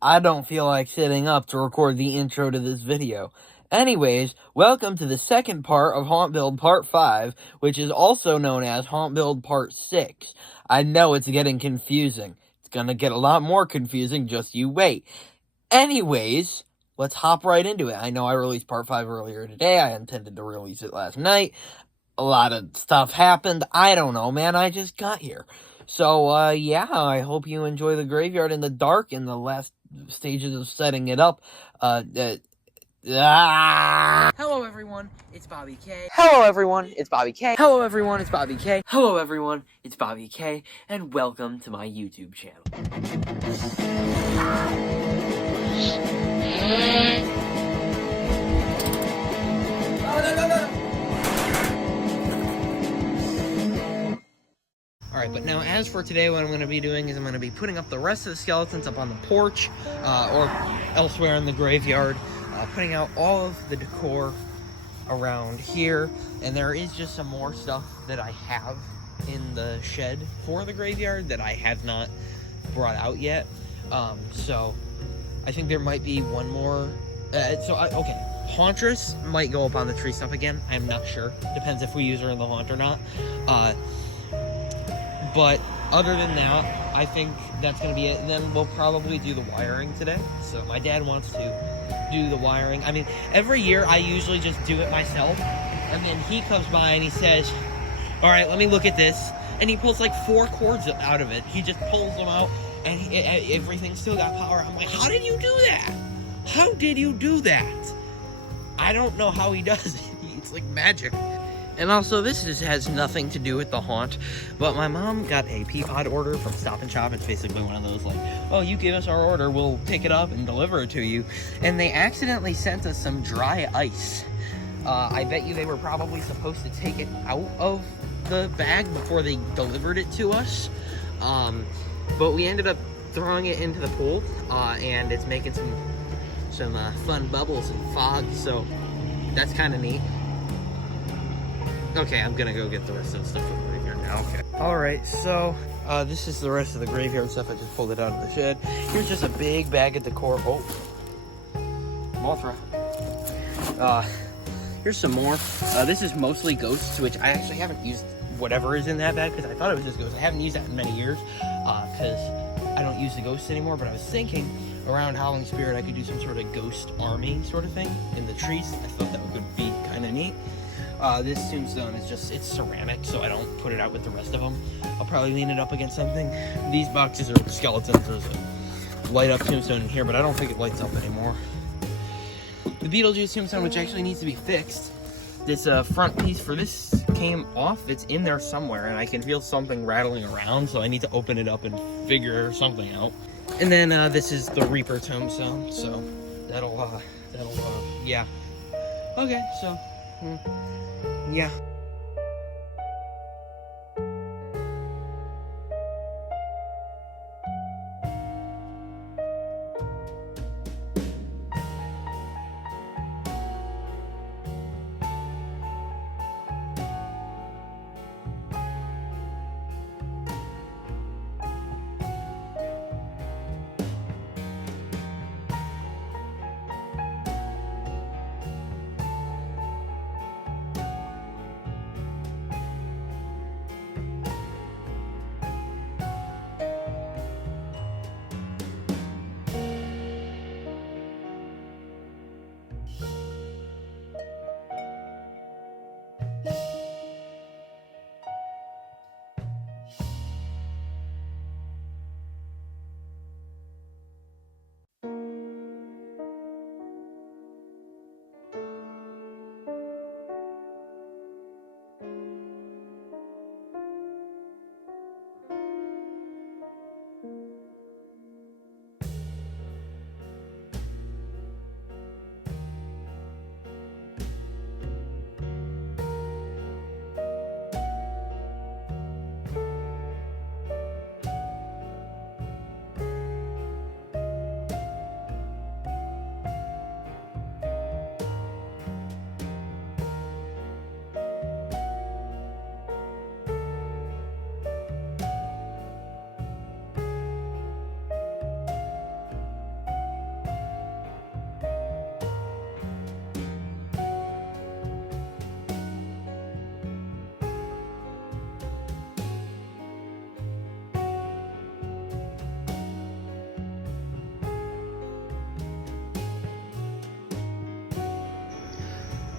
I don't feel like sitting up to record the intro to this video. Anyways, welcome to the second part of Haunt Build Part 5, which is also known as Haunt Build Part 6. I know it's getting confusing. It's gonna get a lot more confusing, just you wait. Anyways, let's hop right into it. I know I released Part 5 earlier today. I intended to release it last night. A lot of stuff happened. I don't know, man. I just got here. So, yeah, I hope you enjoy the graveyard in the dark in the last stages of setting it up. Hello everyone, it's Bobby K. Hello everyone, it's Bobby K. Hello everyone, it's Bobby K. Hello everyone, it's Bobby K. And welcome to my YouTube channel. Alright, but now as for today, what I'm going to be doing is I'm going to be putting up the rest of the skeletons up on the porch, or elsewhere in the graveyard, putting out all of the decor around here, and there is just some more stuff that I have in the shed for the graveyard that I have not brought out yet. So I think there might be one more, okay. Hauntress might go up on the tree stump again. I'm not sure. Depends if we use her in the haunt or not. But other than that, I think that's going to be it. And then we'll probably do the wiring today. So my dad wants to do the wiring. I mean, every year I usually just do it myself. And then he comes by and he says, all right, let me look at this. And he pulls like 4 cords out of it. He just pulls them out and everything still got power. I'm like, how did you do that? How did you do that? I don't know how he does it. It's like magic. And also, this has nothing to do with the haunt, but my mom got a Peapod order from Stop and Shop. It's basically one of those, like, oh, you give us our order, we'll pick it up and deliver it to you. And they accidentally sent us some dry ice. I bet you they were probably supposed to take it out of the bag before they delivered it to us. But we ended up throwing it into the pool, and it's making some fun bubbles and fog, so that's kind of neat. Okay, I'm gonna go get the rest of the stuff from the graveyard now. Okay. Alright, so, this is the rest of the graveyard stuff. I just pulled it out of the shed. Here's just a big bag of decor. Oh. Mothra. Here's some more. This is mostly ghosts, which I actually haven't used whatever is in that bag, because I thought it was just ghosts. I haven't used that in many years, because I don't use the ghosts anymore, but I was thinking around Howling Spirit I could do some sort of ghost army sort of thing in the trees. I thought that would be kind of neat. This tombstone is it's ceramic, so I don't put it out with the rest of them. I'll probably lean it up against something. These boxes are skeletons. There's a light up tombstone in here, but I don't think it lights up anymore. The Beetlejuice tombstone, which actually needs to be fixed. This front piece for this came off. It's in there somewhere, and I can feel something rattling around, so I need to open it up and figure something out. And then this is the Reaper tombstone, so that'll yeah. Okay, so, yeah.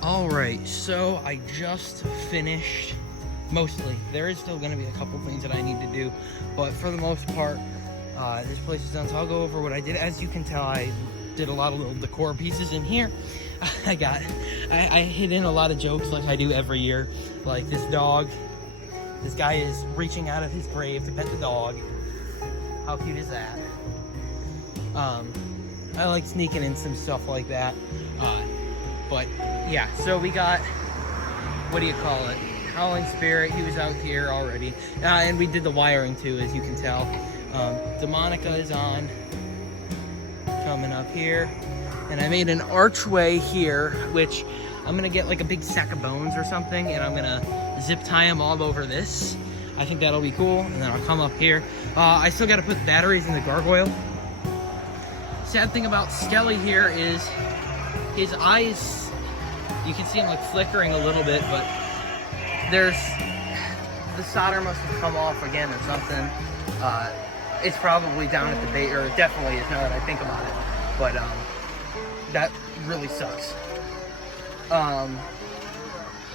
All right, so I just finished, mostly. There is still gonna be a couple things that I need to do, but for the most part, this place is done. So I'll go over what I did. As you can tell, I did a lot of little decor pieces in here. I hid in a lot of jokes like I do every year. Like this dog, this guy is reaching out of his grave to pet the dog. How cute is that? I like sneaking in some stuff like that. But yeah, so we got, what do you call it? Howling Spirit, he was out here already. And we did the wiring too, as you can tell. Demonica is on, coming up here. And I made an archway here, which I'm gonna get like a big sack of bones or something, and I'm gonna zip tie them all over this. I think that'll be cool, and then I'll come up here. I still gotta put batteries in the gargoyle. Sad thing about Skelly here is his eyes, you can see him like flickering a little bit, but the solder must have come off again or something. It's probably down at the base, or it definitely is now that I think about it. But that really sucks.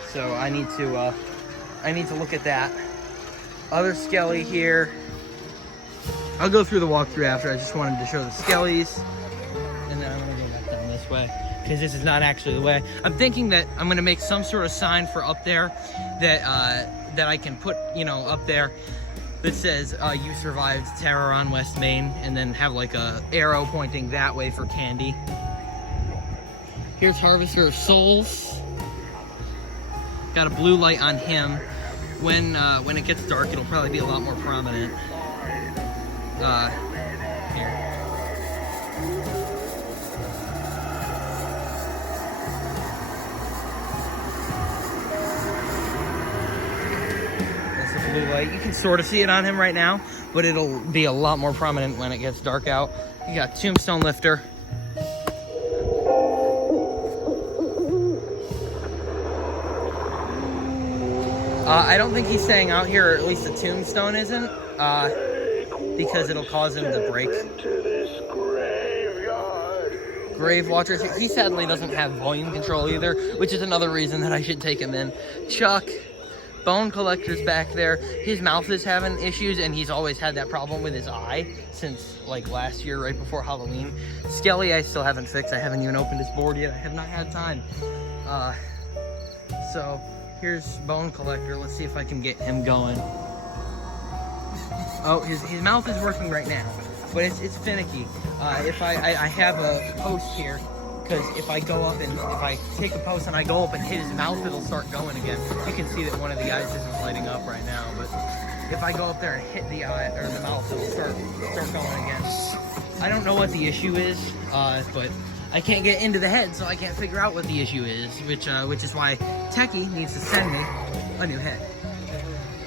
So I need to look at that. Other Skelly here. I'll go through the walkthrough after. I just wanted to show the Skellies, and then I'm gonna go back down this way because this is not actually the way. I'm thinking that I'm gonna make some sort of sign for up there that I can put, you know, up there that says "You survived terror on West Main," and then have like a arrow pointing that way for Candy. Here's Harvester of Souls. Got a blue light on him. When it gets dark, it'll probably be a lot more prominent. Here. That's the blue light. You can sort of see it on him right now, but it'll be a lot more prominent when it gets dark out. You got Tombstone Lifter. I don't think he's staying out here, or at least the tombstone isn't, because it'll cause him to break. Grave Watchers. He sadly doesn't have volume control either, which is another reason that I should take him in. Chuck, Bone Collector's back there. His mouth is having issues, and he's always had that problem with his eye since like last year, right before Halloween. Skelly I still haven't fixed. I haven't even opened his board yet. I have not had time. So here's Bone Collector. Let's see if I can get him going. Oh, his mouth is working right now, but it's finicky. If I have a post here, because if I go up and if I take a post and I go up and hit his mouth, it'll start going again. You can see that one of the eyes isn't lighting up right now, but if I go up there and hit the eye or the mouth, it'll start going again. I don't know what the issue is, but I can't get into the head, so I can't figure out what the issue is, which is why Techie needs to send me a new head.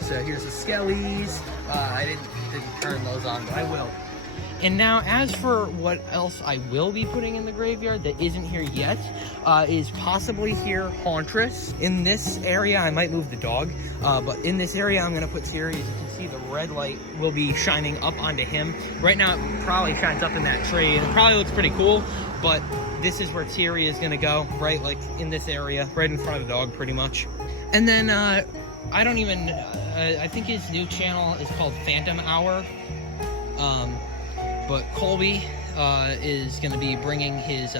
So here's the Skellies. I didn't turn those on, but I will. And now, as for what else I will be putting in the graveyard that isn't here yet, is possibly here Hauntress. In this area, I might move the dog, but in this area, I'm gonna put Siri. As you can see, the red light will be shining up onto him. Right now, it probably shines up in that tree, and it probably looks pretty cool, but this is where Thierry is gonna go, right? Like in this area, right in front of the dog, pretty much. And then, I don't even, I think his new channel is called Phantom Hour. But Colby is going to be bringing his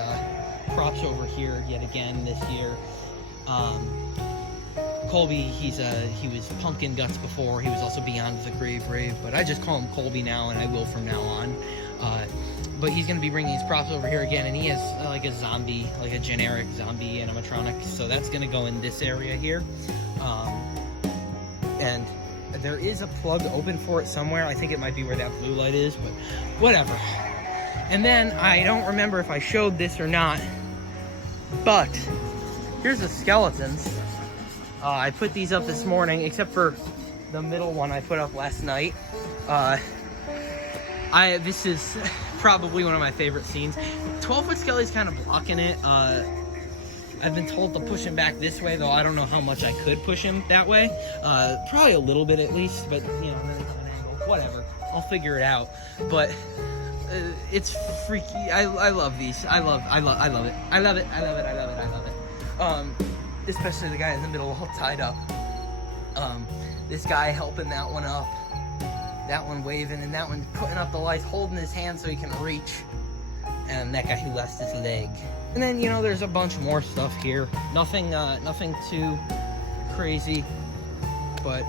props over here yet again this year. Colby, he was Pumpkin Guts before. He was also Beyond the Grave Rave, but I just call him Colby now, and I will from now on. But he's going to be bringing his props over here again, and he has like a zombie, like a generic zombie animatronic. So that's going to go in this area here. And there is a plug open for it somewhere. I think it might be where that blue light is, but whatever. And then I don't remember if I showed this or not, but here's the skeletons. I put these up this morning, except for the middle one I put up last night. This is probably one of my favorite scenes. 12-foot Skelly's kind of blocking it. I've been told to push him back this way, though I don't know how much I could push him that way. Probably a little bit at least, but you know, then it's an angle. Whatever, I'll figure it out. But it's freaky. I love these. I love it. especially the guy in the middle all tied up. This guy helping that one up, that one waving, and that one putting up the lights, holding his hand so he can reach, and that guy who lost his leg. And then, you know, there's a bunch more stuff here. Nothing too crazy, but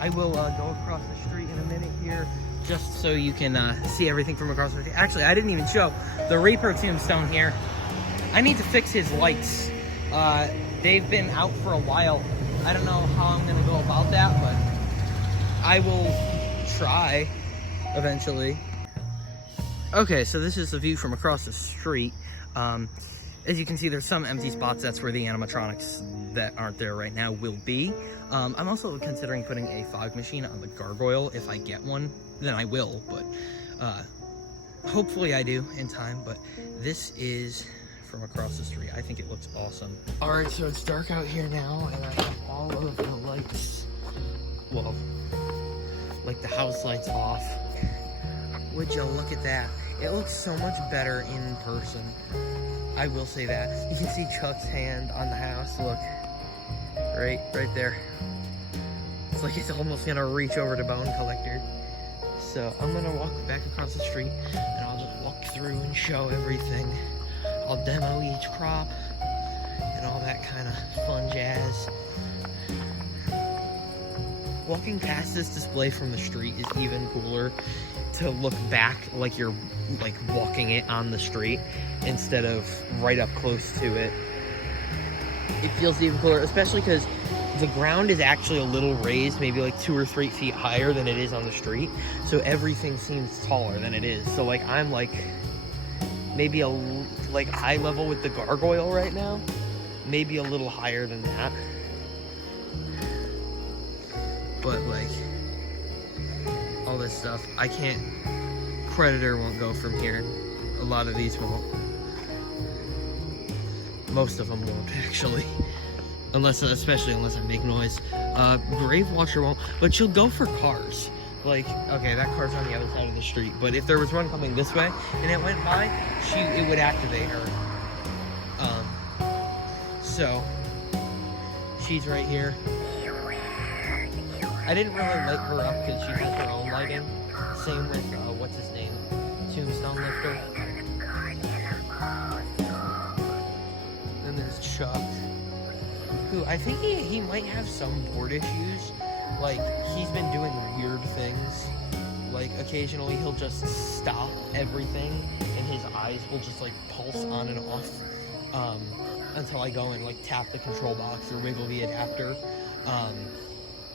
I will go across the street in a minute here, just so you can see everything from across the street. Actually, I didn't even show the Reaper tombstone here. I need to fix his lights. They've been out for a while. I don't know how I'm gonna go about that, but I will try eventually. Okay, so this is the view from across the street. As you can see, there's some empty spots. That's where the animatronics that aren't there right now will be. I'm also considering putting a fog machine on the gargoyle. If I get one, then I will, but hopefully I do in time. But this is from across the street. I think it looks awesome. All right, so it's dark out here now, and I have all of the lights, well, like the house lights off. Would you look at that? It looks so much better in person. I will say that. You can see Chuck's hand on the house. Look, right there. It's like it's almost gonna reach over to Bone Collector. So I'm gonna walk back across the street, and I'll just walk through and show everything. I'll demo each crop and all that kind of fun jazz. Walking past this display from the street is even cooler, to look back like you're like walking it on the street instead of right up close to it. It feels even cooler, especially because the ground is actually a little raised, maybe like 2 or 3 feet higher than it is on the street. So everything seems taller than it is. So like I'm like maybe like eye level with the gargoyle right now, maybe a little higher than that. But like all this stuff, I can't. Predator won't go from here. A lot of these won't. Most of them won't actually, especially unless I make noise. Grave Watcher won't, but she'll go for cars. Like, okay, that car's on the other side of the street, but if there was one coming this way and it went by, it would activate her. So she's right here. I didn't really light her up because she has her own lighting. Same with what's his name, Tombstone Lifter. Then there's Chuck, who I think he might have some board issues. Like, he's been doing weird things. Like, occasionally he'll just stop everything and his eyes will just like pulse on and off until I go and like tap the control box or wiggle the adapter.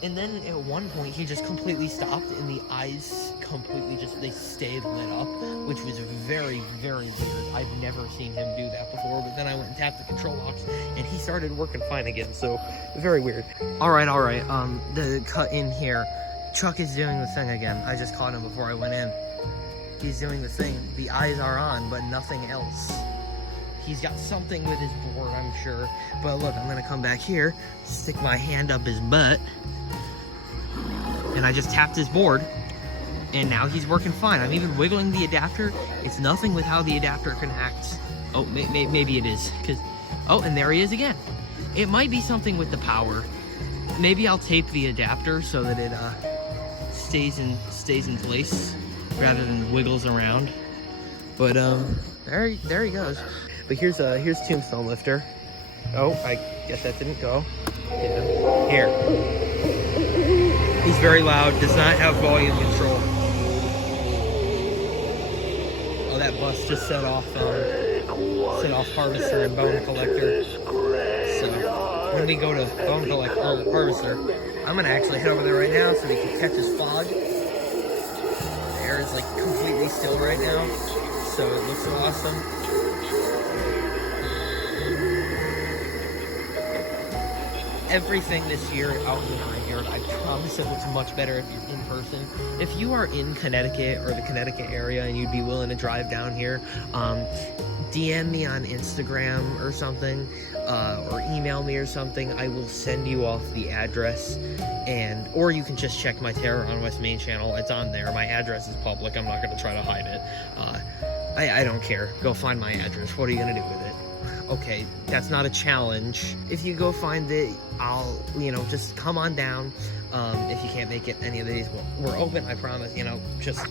And then at one point he just completely stopped and the eyes completely they stayed lit up, which was very, very weird. I've never seen him do that before, but then I went and tapped the control box and he started working fine again, so very weird. All right, the cut in here. Chuck is doing the thing again. I just caught him before I went in. He's doing the thing. The eyes are on, but nothing else. He's got something with his board, I'm sure. But look, I'm gonna come back here, stick my hand up his butt, and I just tapped his board, and now he's working fine. I'm even wiggling the adapter. It's nothing with how the adapter connects. Oh, maybe it is, because, oh, and there he is again. It might be something with the power. Maybe I'll tape the adapter so that it stays in place rather than wiggles around. But there he goes. But here's Tombstone Lifter. Oh, I guess that didn't go. Yeah. Here. He's very loud, does not have volume control. Oh, that bus just set off Harvester and Bone Collector. So when we go to Bone Collector or Harvester, I'm gonna actually head over there right now so we can catch his fog. The air is like completely still right now, so it looks awesome. Everything this year out in the graveyard, I promise it looks much better if you're in person. If you are in Connecticut or the Connecticut area and you'd be willing to drive down here, DM me on Instagram or something, or email me or something. I will send you off the address, or you can just check my Terror on West Main channel. It's on there. My address is public. I'm not going to try to hide it. I don't care. Go find my address. What are you going to do with it? okay, that's not a challenge. If you go find it, I'll, you know, just come on down. If you can't make it any of these, we're open, I promise, you know, just,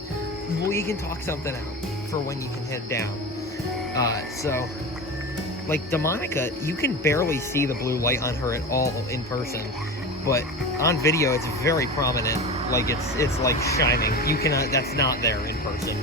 we can talk something out for when you can head down. So, like, Demonica, you can barely see the blue light on her at all in person, but on video, it's very prominent. Like, it's like shining. You cannot, that's not there in person.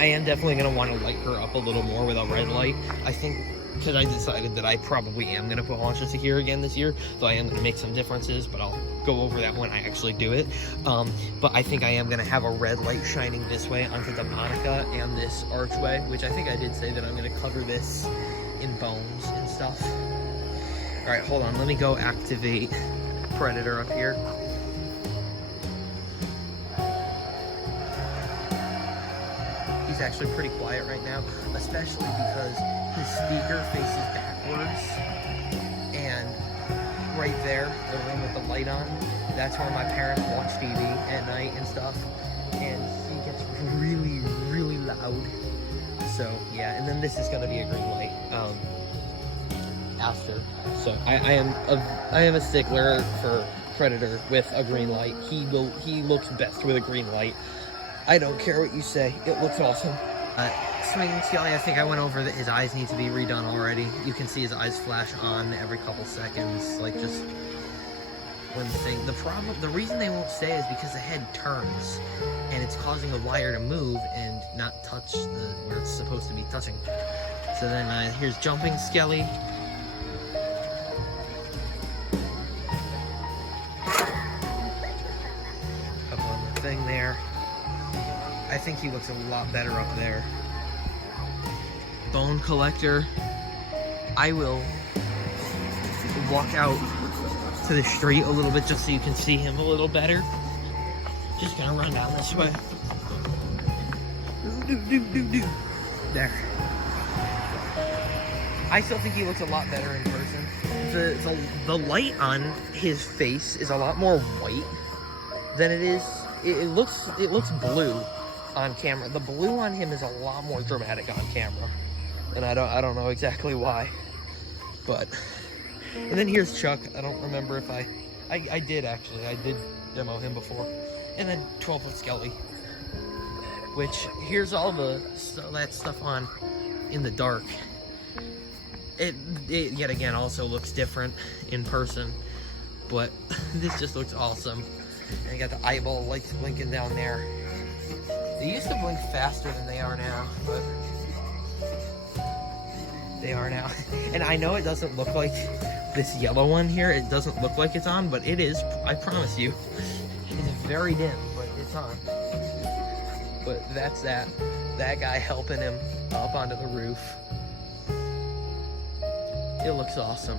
I am definitely going to want to light her up a little more with a red light. I think, because I decided that I probably am going to put Haunches here again this year, so I am going to make some differences, but I'll go over that when I actually do it. But I think I am going to have a red light shining this way onto Demonica and this archway, which I think I did say that I'm going to cover this in bones and stuff. Alright, hold on, let me go activate Predator up here. He's actually pretty quiet right now, especially because his speaker faces backwards, and right there, the room with the light on, that's where my parents watch TV at night and stuff, and he gets really, really loud. So yeah, and then this is going to be a green light after. So I am a stickler for Predator with a green light. He looks best with a green light. I don't care what you say. It looks awesome. Swinging Skelly, I think I went over that his eyes need to be redone already. You can see his eyes flash on every couple seconds, like just when the reason they won't stay is because the head turns, and it's causing the wire to move and not touch where it's supposed to be touching. So then here's Jumping Skelly. Up on the thing there. I think he looks a lot better up there. Bone Collector. I will walk out to the street a little bit just so you can see him a little better. Just gonna run down this way. There. I still think he looks a lot better in person. The light on his face is a lot more white than it is. It looks blue on camera. The blue on him is a lot more dramatic on camera, and I don't know exactly why. But and then here's Chuck. I don't remember if I did actually. I did demo him before. And then 12-foot Skelly, which here's all that stuff on in the dark. It yet again also looks different in person, but this just looks awesome. And you got the eyeball lights blinking down there. They used to blink faster than they are now, but they are now. And I know it doesn't look like this yellow one here. It doesn't look like it's on, but it is. I promise you. It's very dim, but it's on. But that's that guy helping him up onto the roof. It looks awesome.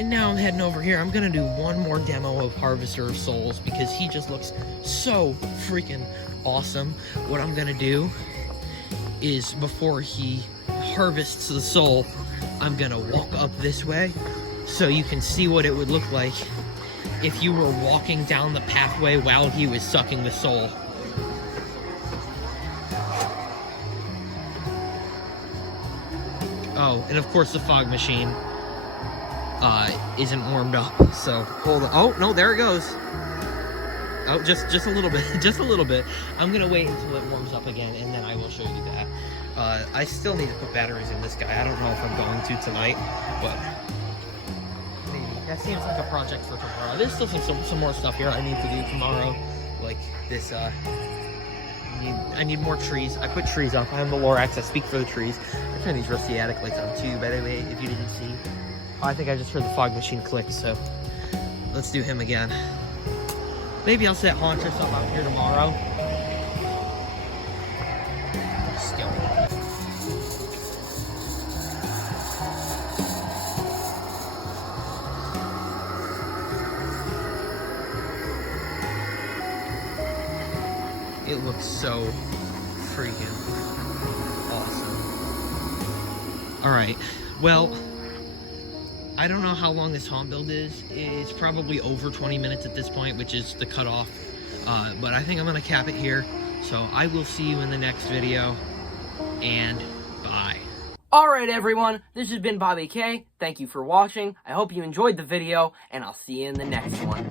And now I'm heading over here. I'm gonna do one more demo of Harvester of Souls because he just looks so freaking awesome. What I'm gonna do is, before he harvests the soul, I'm gonna walk up this way so you can see what it would look like if you were walking down the pathway while he was sucking the soul. Oh, and of course the fog machine isn't warmed up, so hold on. Oh, no, there it goes. Oh, just a little bit, just a little bit. I'm gonna wait until it warms up again, and then I will show you that. I still need to put batteries in this guy. I don't know if I'm going to tonight, but maybe. That seems like a project for tomorrow. There's still some more stuff here I need to do tomorrow, like this. I need more trees. I put trees up. I'm the Lorax. I speak for the trees. I turn these rusty attic lights on too, by the way, if you didn't see. Oh, I think I just heard the fog machine click, so let's do him again. Maybe I'll set Haunch or something out here tomorrow. Still. It looks so freaking awesome. Alright, well, I don't know how long this haunt build is. It's probably over 20 minutes at this point, which is the cutoff. But I think I'm going to cap it here. So I will see you in the next video, and bye. Alright everyone, this has been Bobby K. Thank you for watching. I hope you enjoyed the video, and I'll see you in the next one.